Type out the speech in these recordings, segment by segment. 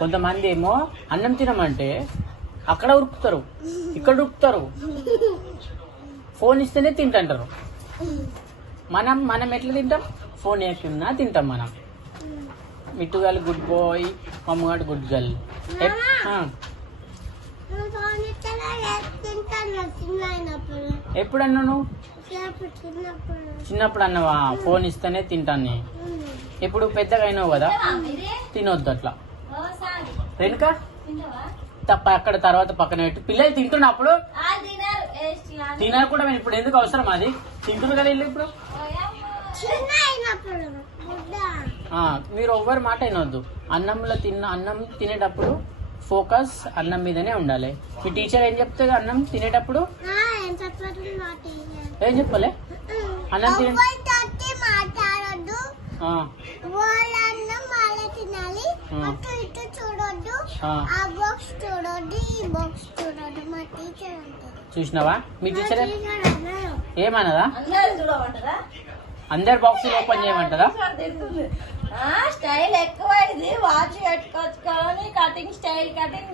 కొంతమంది ఏమో అన్నం తినమంటే అక్కడ ఉరుకుతారు, ఇక్కడ ఉరుకుతారు, ఫోన్ ఇస్తేనే తింటారు. మనం ఎట్లా తింటాం? ఫోన్ వేసుకున్నా తింటాం. మనం మిట్టుగాలు గుడ్ బాయ్, మమ్మగాడు గుడ్ గర్ల్. ఎప్పుడన్నా నువ్వు చిన్నప్పుడు అన్నవా ఫోన్ ఇస్తేనే తింటాను. ఇప్పుడు పెద్దగా అయినావు కదా, తినొద్దు అట్లా. వెనుక తప్ప అక్కడ తర్వాత పక్కన పెట్టి పిల్లలు తింటున్నప్పుడు తినరు కూడా. ఇప్పుడు ఎందుకు అవసరం? అది తింటున్నారు కదా వీళ్ళు. ఇప్పుడు మీరు ఎవ్వరి మాట వినొద్దు. అన్నం తినేటప్పుడు ఫోకస్ అన్నం మీదనే ఉండాలి. మీ టీచర్ ఏం చెప్తుంది అన్నం తినేటప్పుడు? ఏం చెప్పలే? అన్నం తినే చూసినావా? మీ టీచర్ ఏమన్నదా? అందరు బాక్సులు ఓపెన్ చేయమంటారా? స్టైల్ ఎక్కువైంది. వాచ్ పెట్టుకొచ్చుకొని కటింగ్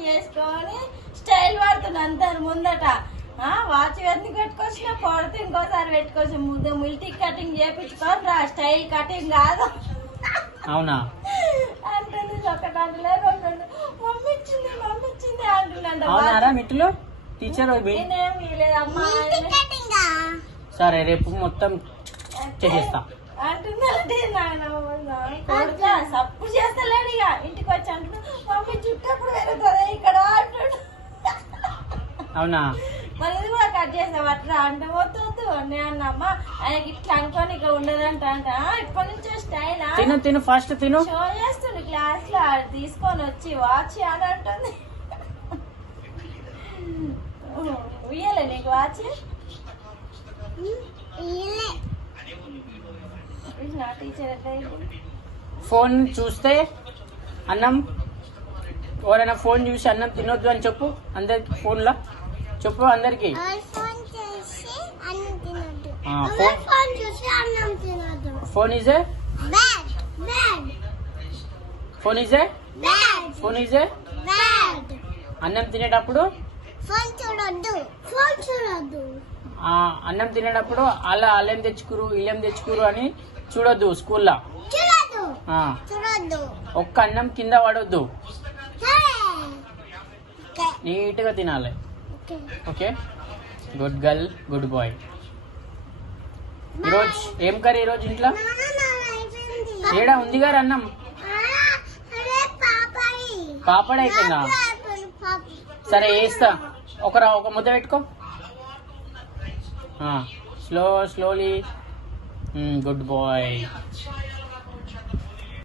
చేసుకొని స్టైల్ పడుతుంది అందరు ముందట. వాచ్ ఎందుకు పెట్టుకొచ్చినా పడితే ఇంకోసారి పెట్టుకోవచ్చు. మిల్టీ కటింగ్ చేపించుకొని రా, స్టైల్ కటింగ్ కాదు. అవునా? అంటుంది ఒకటంటే మమ్మీ ఇచ్చింది అంటున్నాడు. అవునారా మిట్టులు? టీచర్ సరే రేపు మొత్తం చేసేస్తా అంటుందంటే సప్పు చేస్తలేడు. ఇక ఇంటికి వచ్చి అంటున్నా మమ్మీ చుట్టప్పుడు వెళ్తుందా ఇక్కడ అంటాడు. అవునా? మరి ఇది కూడా కట్ చేస్తావు అట్లా అంటే వద్దు నేను అన్నమ్మా ఆయనకి ఇట్లా అనుకోని ఇక ఉండదంట. ఇప్పటి నుంచో స్టైల్ తిను ఫస్ట్ తిను. షో చేస్తుండు క్లాస్ లో, తీసుకొని వచ్చి వాచ్ అని అంటుంది. ఉయ్యాలే నీకు వాచ్? టీచర్ ఫోన్ చూస్తే అన్నం, ఎవరైనా ఫోన్ చూసి అన్నం తినొద్దు అని చెప్పు అందరికి. ఫోన్లో చెప్పు అందరికి. ఫోన్ ఈజ్ ఏ అన్నం తినేటప్పుడు అన్నం తినేటప్పుడు అలా అల్లం తెచ్చుకురు ఇల్లం తెచ్చుకురు అని చూడొద్దు. స్కూల్లో ఒక్క అన్నం కింద పడొద్దు, నీట్ గా తినాలి. Okay, good girl, good boy. ఈరోజు ఏం కర్రీ? ఈరోజు ఇంట్లో ఏడా ఉంది గారు అన్నం? పాపడ్ అయిపోయిందా? సరే వేస్తా. ఒక ముద్ద పెట్టుకో. స్లోలీ. Good bye.